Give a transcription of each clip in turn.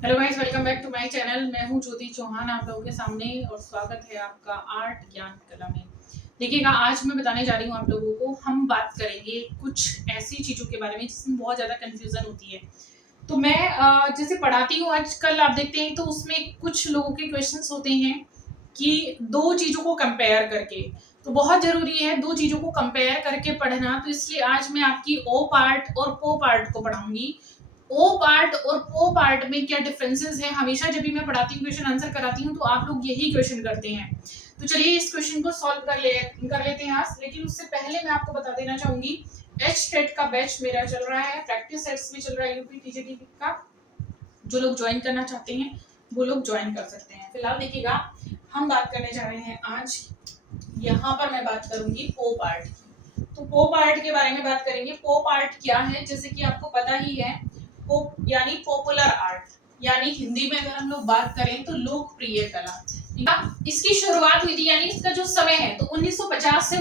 Hello guys, welcome back to my channel. मैं हूं ज्योति चौहान आप लोगों के सामने और स्वागत है आपका आर्ट ज्ञान कला में। देखिएगा, आज मैं बताने जा रही हूं आप लोगों को, हम बात करेंगे कुछ ऐसी चीज़ों के बारे में जिसमें बहुत ज़्यादा कन्फ्यूज़न होती है। तो मैं जैसे पढ़ाती हूँ आजकल, आप देखते हैं तो उसमें कुछ लोगों के क्वेश्चंस होते हैं कि दो चीज़ों को कंपेयर करके। तो बहुत ज़रूरी है दो चीज़ों को कंपेयर करके पढ़ना, तो इसलिए आज मैं आपकी ओ पार्ट और पो पार्ट को पढ़ाऊंगी। ओ पार्ट और पो पार्ट में क्या डिफरेंसेस है, हमेशा जब भी मैं पढ़ाती हूँ, क्वेश्चन आंसर कराती हूँ, तो आप लोग यही क्वेश्चन करते हैं। तो चलिए इस क्वेश्चन को सॉल्व कर लेते हैं आज। लेकिन उससे पहले मैं आपको बता देना चाहूंगी, एच टेट का बैच मेरा चल रहा है, प्रैक्टिस सेट्स भी चल रहा है यूपी टीजीटी का। जो लोग ज्वाइन करना चाहते हैं वो लोग ज्वाइन कर सकते हैं। फिलहाल देखिएगा, हम बात करने जा रहे हैं आज, यहाँ पर मैं बात करूंगी पो पार्ट की। तो पो पार्ट के बारे में बात करेंगे। पो पार्ट क्या है, जैसे कि आपको पता ही है, पो यानी पॉपुलर आर्ट, यानी हिंदी में अगर हम लोग बात करें तो लोकप्रिय कला। ठीक है? इसकी शुरुआत हुई थी, यानी इसका जो समय है तो 1950 से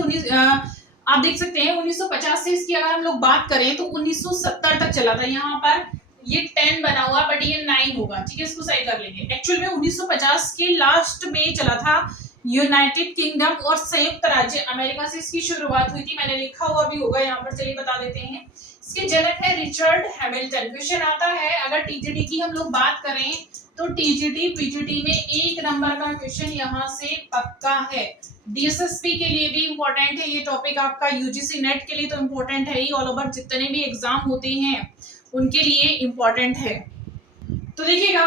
आप देख सकते हैं 1950 से इसकी अगर हम लोग बात करें तो 1970 तक चला था। यहाँ पर ये 10 बना हुआ, बट ये 9 होगा। ठीक है, इसको सही कर लेंगे। एक्चुअल में 1950 के लास्ट में चला था। यूनाइटेड किंगडम और संयुक्त राज्य अमेरिका से इसकी शुरुआत हुई थी। मैंने लिखा हुआ भी होगा यहाँ पर, चलिए बता देते हैं। इसके जनक है रिचर्ड हैमिल्टन। क्वेश्चन आता है, अगर टीजीटी की हम लोग बात करें तो टीजीटी पीजीटी में 1 नंबर का क्वेश्चन यहाँ से पक्का है। डीएसएसपी के लिए भी इंपॉर्टेंट है ये टॉपिक आपका, यूजीसी नेट के लिए तो इंपॉर्टेंट है ही, ऑल ओवर जितने भी एग्जाम होते हैं उनके लिए इंपॉर्टेंट है। तो देखिएगा,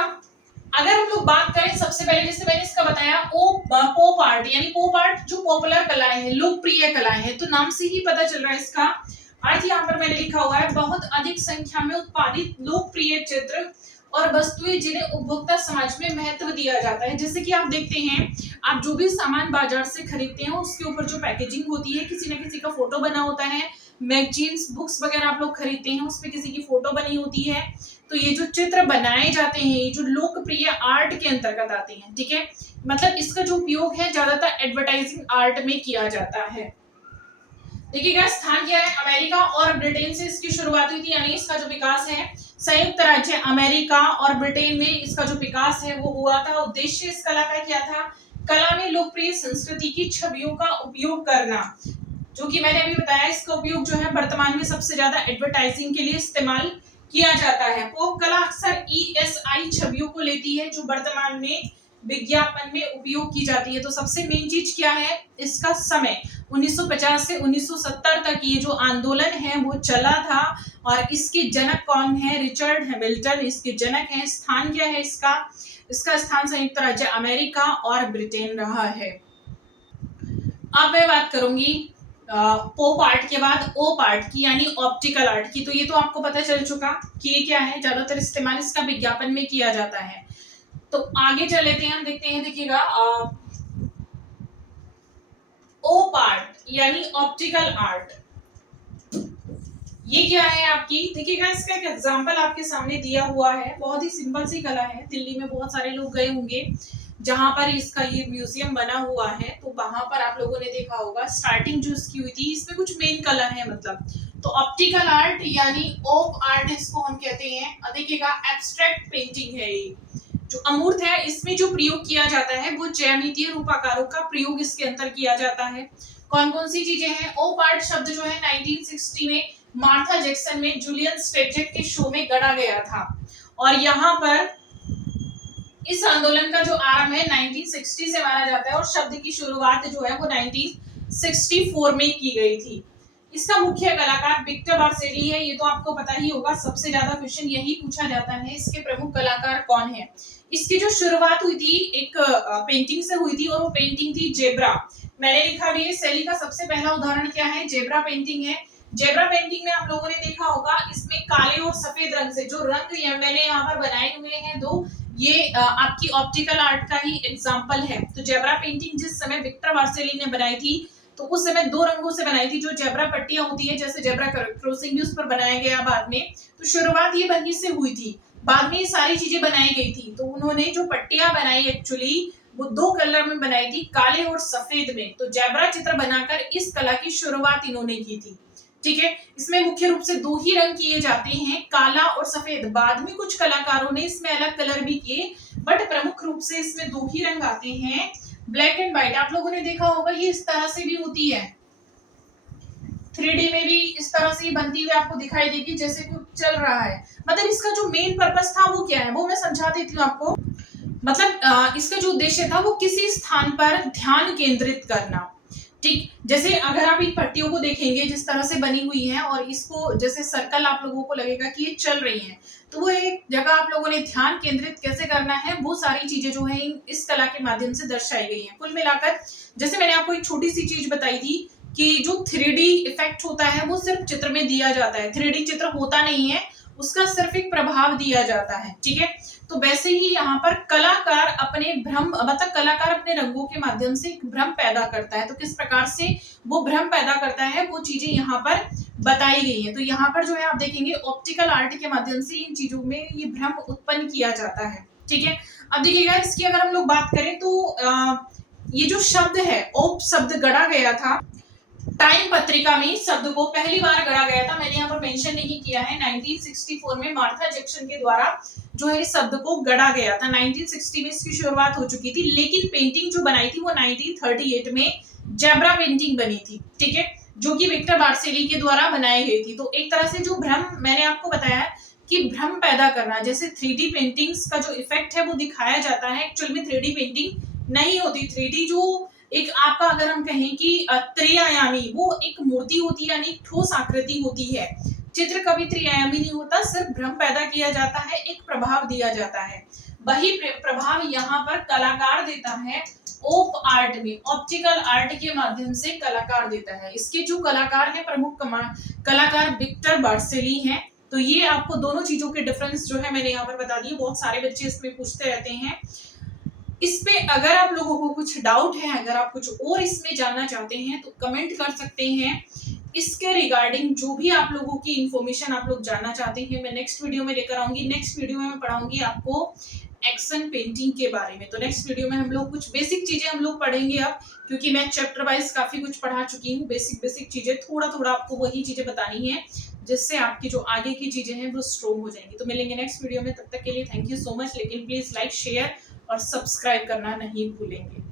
अगर हम लोग बात करें सबसे पहले, जैसे मैंने इसका बताया, पो पार्ट, यानी पो पार्ट जो पॉपुलर कलाएं हैं, लोकप्रिय कलाएं हैं, तो नाम से ही पता चल रहा है इसका अर्थ। यहाँ पर मैंने लिखा हुआ है, बहुत अधिक संख्या में उत्पादित लोकप्रिय चित्र और वस्तुएं जिन्हें उपभोक्ता समाज में महत्व दिया जाता है। जैसे कि आप देखते हैं, आप जो भी सामान बाजार से खरीदते हैं उसके ऊपर जो पैकेजिंग होती है, किसी न किसी का फोटो बना होता है। मैगजीन्स, बुक्स वगैरह आप लोग खरीदते हैं, उसमें किसी की फोटो बनी होती है। तो ये जो चित्र बनाए जाते हैं, ये जो लोकप्रिय आर्ट के अंतर्गत आते हैं। ठीक है, मतलब इसका जो उपयोग है ज्यादातर एडवर्टाइजिंग आर्ट में किया जाता है। देखिएगा, स्थान क्या है, अमेरिका और ब्रिटेन से इसकी शुरुआत हुई थी, यानी इसका जो विकास है संयुक्त राज्य अमेरिका और ब्रिटेन में इसका जो विकास है वो हुआ था। उद्देश्य इस कला का क्या था, कला में लोकप्रिय संस्कृति की छवियों का उपयोग करना, जो कि मैंने अभी बताया। इसका उपयोग जो है वर्तमान में सबसे ज्यादा एडवर्टाइजिंग के लिए इस्तेमाल किया जाता है। पॉप कला अक्सर ईएसआई छवियों को लेती है जो वर्तमान में विज्ञापन में उपयोग की जाती है। तो सबसे मेन चीज क्या है, इसका समय 1950 से 1970 तक ये जो आंदोलन है वो चला था। और इसके जनक कौन है, रिचर्ड हैमिल्टन इसके जनक हैं। स्थान क्या है इसका, इसका स्थान संयुक्त राज्य अमेरिका और ब्रिटेन रहा है। अब मैं बात करूंगी पो पार्ट के बाद ओ पार्ट की, यानी ऑप्टिकल आर्ट की। तो ये तो आपको पता चल चुका कि ये क्या है, ज्यादातर इस्तेमाल इसका विज्ञापन में किया जाता है। तो आगे चल लेते हैं, हम देखते हैं। देखिएगा, ओ पार्ट यानी ऑप्टिकल आर्ट, ये क्या है आपकी। देखिएगा, इसका एक एग्जांपल आपके सामने दिया हुआ है, बहुत ही सिंपल सी कला है। दिल्ली में बहुत सारे लोग गए होंगे जहां पर इसका ये म्यूजियम बना हुआ है, तो वहां पर आप लोगों ने देखा होगा स्टार्टिंग जो इसकी हुई थी, इसमें कुछ मेन कलर है मतलब। तो ऑप्टिकल आर्ट यानी ओप आर्ट इसको हम कहते हैं। देखिएगा, एब्स्ट्रैक्ट पेंटिंग है ये जो अमूर्त है, इसमें जो प्रयोग किया जाता है वो ज्यामितीय रूपाकारों का प्रयोग इसके अंदर किया जाता है। कौन कौन सी चीजें हैं, ओप आर्ट शब्द जो है 1960 में मार्था जैक्सन में जूलियन स्टेजेक के शो में गढ़ा गया था। और यहाँ पर इस आंदोलन का जो आरंभ है 1960 से माना जाता है और शब्द की शुरुआत जो है वो 1964 में की गई थी। इसका मुख्य कलाकार विक्टर बार्सेली है, ये तो आपको पता ही होगा, सबसे ज्यादा क्वेश्चन यही पूछा जाता है, इसके प्रमुख कलाकार कौन है। इसकी जो शुरुआत हुई थी एक पेंटिंग से हुई थी, और वो पेंटिंग थी जेब्रा। मैंने लिखा भी है, शैली का सबसे पहला उदाहरण क्या है, जेब्रा पेंटिंग है। जेब्रा पेंटिंग में आप लोगों ने देखा होगा, इसमें काले और सफेद रंग से जो रंग मैंने यहाँ पर बनाए हुए हैं दो, ये आपकी ऑप्टिकल आर्ट का ही एग्जांपल है। तो जेब्रा पेंटिंग जिस समय विक्टर बार्सेली ने बनाई थी, तो उस समय दो रंगों से बनाई थी, जो जेब्रा पट्टियां होती है, जैसे जेब्रा क्रॉसिंग भी उस पर बनाया गया बाद में। तो शुरुआत ये बनी से हुई थी, बाद में ये सारी चीजें बनाई गई थी। तो उन्होंने जो पट्टियां बनाई एक्चुअली वो दो कलर में बनाई थी, काले और सफेद में। तो जेब्रा चित्र बनाकर इस कला की शुरुआत इन्होंने की थी। ठीक है। इसमें मुख्य रूप से दो ही रंग किए जाते हैं, काला और सफेद। बाद में कुछ कलाकारों ने इसमें अलग कलर भी किए, बट प्रमुख रूप से इसमें दो ही रंग आते हैं, ब्लैक एंड व्हाइट। आप लोगों ने देखा होगा ये इस तरह से भी होती है, 3D में भी इस तरह से बनती हुई आपको दिखाई देगी, जैसे कुछ चल रहा है। मतलब इसका जो मेन पर्पस था वो क्या है, वो मैं समझा देती हूँ आपको। मतलब इसका जो उद्देश्य था वो किसी स्थान पर ध्यान केंद्रित करना। ठीक, जैसे अगर आप इन पट्टियों को देखेंगे जिस तरह से बनी हुई है, और इसको जैसे सर्कल आप लोगों को लगेगा कि ये चल रही हैं, तो वो एक जगह आप लोगों ने ध्यान केंद्रित कैसे करना है, वो सारी चीजें जो है इस कला के माध्यम से दर्शाई गई हैं। कुल मिलाकर जैसे मैंने आपको एक छोटी सी चीज बताई थी कि जो 3D इफेक्ट होता है वो सिर्फ चित्र में दिया जाता है, 3D चित्र होता नहीं है, उसका सिर्फ एक प्रभाव दिया जाता है। ठीक है, तो वैसे ही यहाँ पर कलाकार अपने भ्रम, मतलब कलाकार अपने रंगों के माध्यम से एक भ्रम पैदा करता है। तो किस प्रकार से वो भ्रम पैदा करता है वो चीजें यहाँ पर बताई गई है। तो यहाँ पर जो है आप देखेंगे ऑप्टिकल आर्ट के माध्यम से इन चीजों में ये भ्रम उत्पन्न किया जाता है। ठीक है, अब देखिएगा इसकी अगर हम लोग बात करें तो ये जो शब्द है, ओप शब्द गढ़ा गया था टाइम पत्रिका में, शब्द को पहली बार गढ़ा गया था, मैंने यहाँ पर मेंशन नहीं किया है, 1964 में मार्था जैक्सन के द्वारा जो है इस शब्द को गढ़ा गया था। 1960 में इसकी शुरुआत हो चुकी थी, लेकिन पेंटिंग जो बनाई थी वो 1938 में जेब्रा पेंटिंग बनी थी। ठीक है, जो कि विक्टर बार्सेली के द्वारा बनाई गई थी। तो एक तरह से जो भ्रम मैंने आपको बताया कि भ्रम पैदा करना, जैसे 3D पेंटिंग्स का जो इफेक्ट है वो दिखाया जाता है, एक्चुअल में 3D पेंटिंग नहीं होती। 3D जो एक आपका अगर हम कहें कि त्रिआयामी, वो एक मूर्ति होती है, यानी ठोस आकृति होती है। चित्र कभी त्रिआयामी नहीं होता, सिर्फ भ्रम पैदा किया जाता है, एक प्रभाव दिया जाता है। वही प्रभाव यहाँ पर कलाकार देता है ओप आर्ट में, ऑप्टिकल आर्ट के माध्यम से कलाकार देता है। इसके जो कलाकार हैं, प्रमुख कलाकार विक्टर बार्सेली हैं। तो ये आपको दोनों चीजों के डिफरेंस जो है मैंने यहाँ पर बता दिए। बहुत सारे बच्चे इसमें पूछते रहते हैं। इस पे अगर आप लोगों को कुछ डाउट है, अगर आप कुछ और इसमें जानना चाहते हैं तो कमेंट कर सकते हैं। इसके रिगार्डिंग जो भी आप लोगों की इंफॉर्मेशन आप लोग जानना चाहते हैं, मैं नेक्स्ट वीडियो में लेकर आऊंगी। नेक्स्ट वीडियो में मैं पढ़ाऊंगी आपको एक्शन पेंटिंग के बारे में। तो नेक्स्ट वीडियो में हम लोग कुछ बेसिक चीजें हम लोग पढ़ेंगे अब, क्योंकि मैं चैप्टर वाइज काफी कुछ पढ़ा चुकी हूँ। बेसिक चीजें थोड़ा थोड़ा आपको वही चीजें बतानी है, जिससे आपकी जो आगे की चीजें हैं वो स्ट्रोंग हो जाएंगी। तो मिलेंगे नेक्स्ट वीडियो में, तब तक के लिए थैंक यू सो मच। लेकिन प्लीज लाइक, शेयर और सब्सक्राइब करना नहीं भूलेंगे।